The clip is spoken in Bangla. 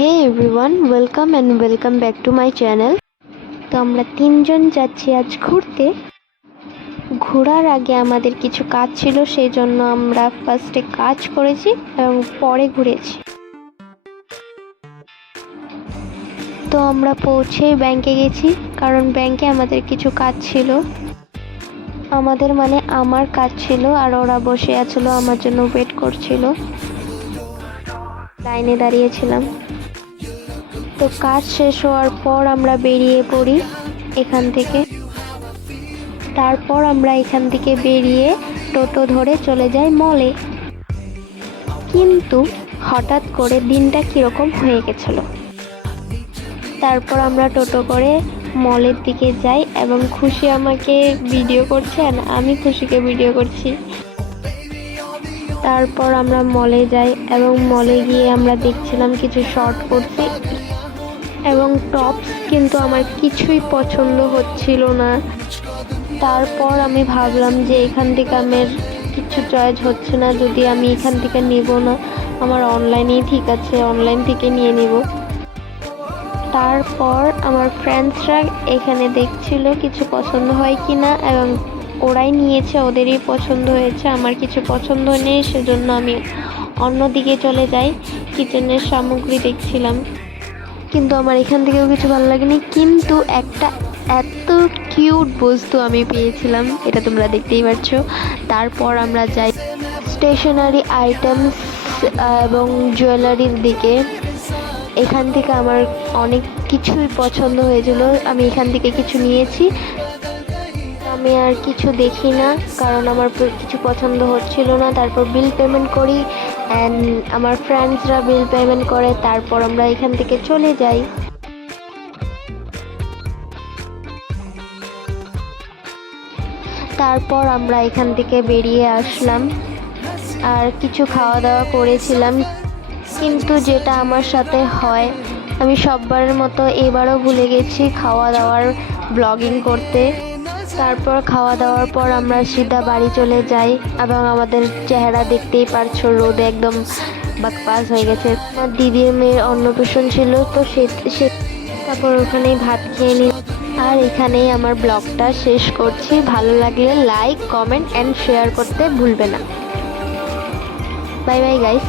Hey everyone, welcome back to my channel. তো আমরা তিনজন যাচ্ছি আজ ঘুরতে। ঘোরার আগে আমাদের কিছু কাজ ছিল, সেই জন্য আমরা ফার্স্টে কাজ করেছি এবং পরে ঘুরেছি। তো আমরা পৌঁছে ব্যাংকে গেছি, কারণ ব্যাংকে আমাদের কিছু কাজ ছিল। আমার কাজ ছিল, আর ওরা বসে আছিল আমার জন্য ওয়েট করছিল। লাইনে দাঁড়িয়েছিলাম। তো কাজ শেষ হওয়ার পর আমরা বেরিয়ে পড়ি এখান থেকে। তারপর আমরা এখান থেকে বেরিয়ে টোটো ধরে চলে যাই মলে। কিন্তু হঠাৎ করে দিনটা কীরকম হয়ে গেছিল। তারপর আমরা টোটো করে মলের দিকে যাই এবং খুশি আমাকে ভিডিও করছে আর আমি খুশিকে ভিডিও করছি। তারপর আমরা মলে যাই এবং মলে গিয়ে আমরা দেখছিলাম কিছু শর্ট কুর্তি এবং টপস, কিন্তু আমার কিছুই পছন্দ হচ্ছিল না। তারপর আমি ভাবলাম যে এখান থেকে আমার কিছু চয়েস হচ্ছে না, যদি আমি এখান থেকে নেব না, আমার অনলাইনেই ঠিক আছে, অনলাইন থেকে নিয়ে নেব। তারপর আমার ফ্রেন্ডসরা এখানে দেখছিল কিছু পছন্দ হয় কি না, এবং ওরাই নিয়েছে, ওদেরই পছন্দ হয়েছে, আমার কিছু পছন্দ নেই, সেজন্য আমি অন্যদিকে চলে যাই। কিচেনের সামগ্রী দেখছিলাম, কিন্তু আমার এখান থেকেও কিছু ভালো লাগেনি। কিন্তু একটা এত কিউট বস্তু আমি পেয়েছিলাম, এটা তোমরা দেখতেই পাচ্ছ। তারপর আমরা যাই স্টেশনারি আইটেমস এবং জুয়েলারির দিকে। এখান থেকে আমার অনেক কিছুই পছন্দ হয়েছিল, আমি এখান থেকে কিছু নিয়েছি। আমি আর কিছু দেখি না, কারণ আমার কিছু পছন্দ হচ্ছিল না। তারপর বিল পেমেন্ট করি অ্যান্ড আমার ফ্রেন্ডসরা বিল পেমেন্ট করে। তারপর আমরা এখান থেকে চলে যাই। তারপর আমরা এখান থেকে বেরিয়ে আসলাম আর কিছু খাওয়া দাওয়া করেছিলাম। কিন্তু যেটা আমার সাথে হয়, আমি সববারের মতো এবারও ভুলে গেছি খাওয়া দাওয়ার ব্লগিং করতে। তারপর খাওয়া দাওয়ার পর আমরা সিধা বাড়ি চলে যাই এবং আমাদের চেহারা দেখতেই পারছো, রোদে একদম বাকপাস হয়ে গেছে। আমার দিদির মেয়ের অন্নপ্রাশন ছিল, তো সে তারপর ওখানেই ভাত খেয়ে নিই। আর এখানেই আমার ব্লগটা শেষ করছি। ভালো লাগলে লাইক, কমেন্ট অ্যান্ড শেয়ার করতে ভুলবে না। Bye bye guys.